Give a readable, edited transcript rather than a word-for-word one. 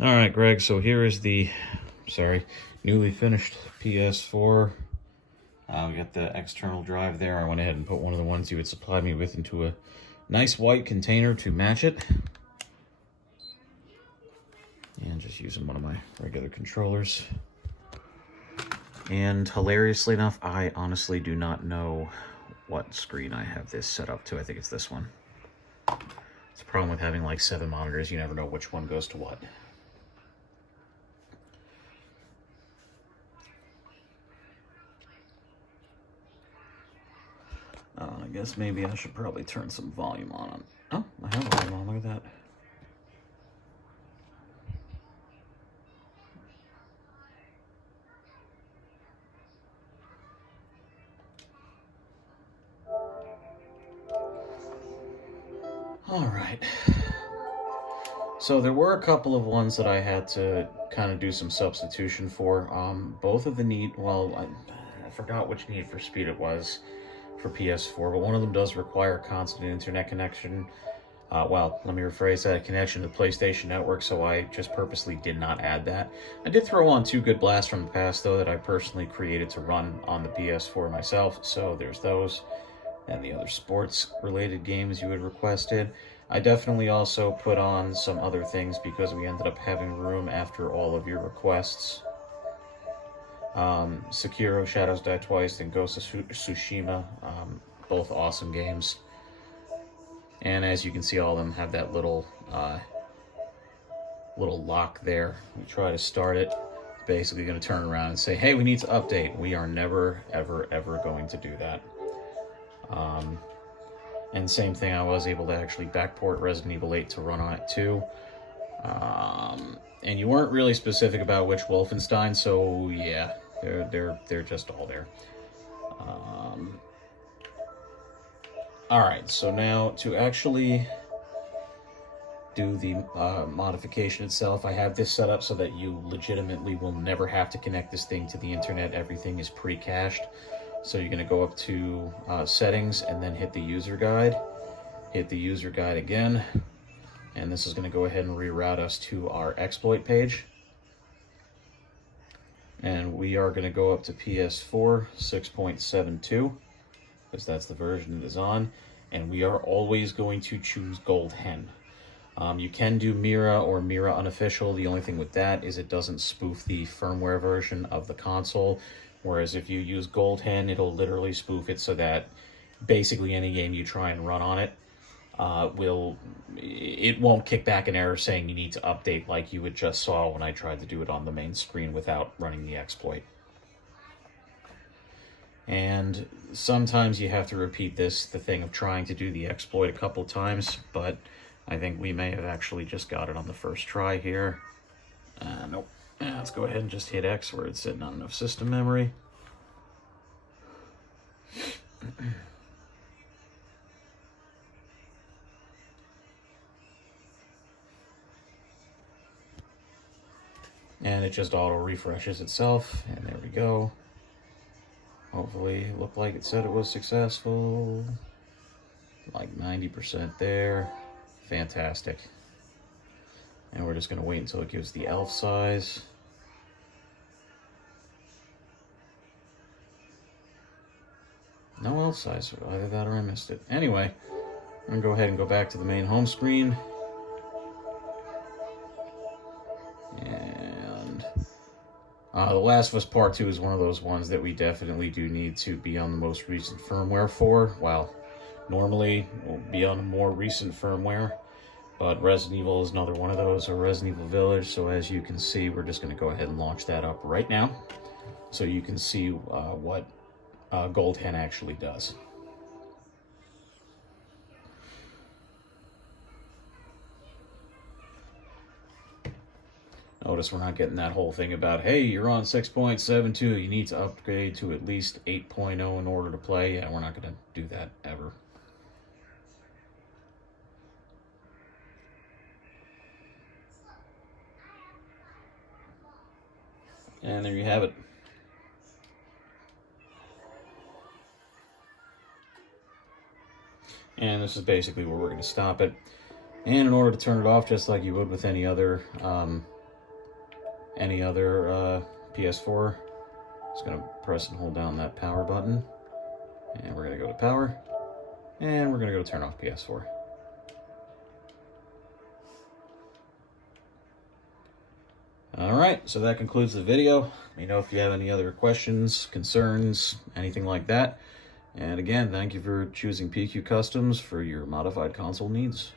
Alright, Greg, so here is the, newly finished PS4. We got the external drive there. I went ahead and put one of the ones you had supplied me with into a nice white container to match it. And just using one of my regular controllers. And hilariously enough, I honestly do not know what screen I have this set up to. I think it's this one. It's a problem with having like 7 monitors. You never know which one goes to what. I guess maybe I should probably turn some volume on. Oh, I have volume on. Look at that. All right. So there were a couple of ones that I had to kind of do some substitution for. Both of the I forgot which Need for Speed it was for PS4, but one of them does require constant internet connection. Let me rephrase that, connection to the PlayStation Network, so I just purposely did not add that. I did throw on 2 good blasts from the past, though, that I personally created to run on the PS4 myself, so there's those. And the other sports-related games you had requested. I definitely also put on some other things because we ended up having room after all of your requests. Sekiro, Shadows Die Twice, and Ghost of Tsushima, both awesome games. And as you can see, all of them have that little lock there. We try to start it. It's basically going to turn around and say, hey, we need to update. We are never, ever, ever going to do that. And same thing, I was able to actually backport Resident Evil 8 to run on it too. And you weren't really specific about which Wolfenstein, so yeah, they're just all there. Alright, so now to actually do the modification itself, I have this set up so that you legitimately will never have to connect this thing to the internet. Everything is pre-cached. So you're going to go up to settings and then hit the user guide. Hit the user guide again. And this is going to go ahead and reroute us to our exploit page. And we are going to go up to PS4 6.72 because that's the version it is on. And we are always going to choose Gold Hen. You can do Mira or Mira Unofficial. The only thing with that is it doesn't spoof the firmware version of the console. Whereas if you use Gold Hen, it'll literally spoof it so that basically any game you try and run on it it won't kick back an error saying you need to update like you had just saw when I tried to do it on the main screen without running the exploit. And sometimes you have to repeat the thing of trying to do the exploit a couple times, but I think we may have actually just got it on the first try here. Nope. Let's go ahead and just hit X where it's sitting on enough system memory. And it just auto refreshes itself, and there we go. Hopefully it looked like it said it was successful. Like 90% there. Fantastic. And we're just going to wait until it gives the elf size. No elf size, either that or I missed it. Anyway, I'm going to go ahead and go back to the main home screen. And The Last of Us Part 2 is one of those ones that we definitely do need to be on the most recent firmware for. Well, normally we'll be on a more recent firmware. But Resident Evil is another one of those, or Resident Evil Village. So as you can see, we're just going to go ahead and launch that up right now. So you can see what Gold Hen actually does. Notice we're not getting that whole thing about, hey, you're on 6.72, you need to upgrade to at least 8.0 in order to play. Yeah, we're not going to do that ever. And there you have it. And this is basically where we're going to stop it. And in order to turn it off, just like you would with any other any other PS4. Just gonna press and hold down that power button, and we're gonna go to power, and we're gonna go to turn off PS4. Alright, so that concludes the video. Let me know if you have any other questions, concerns, anything like that. And again, thank you for choosing PQ Customs for your modified console needs.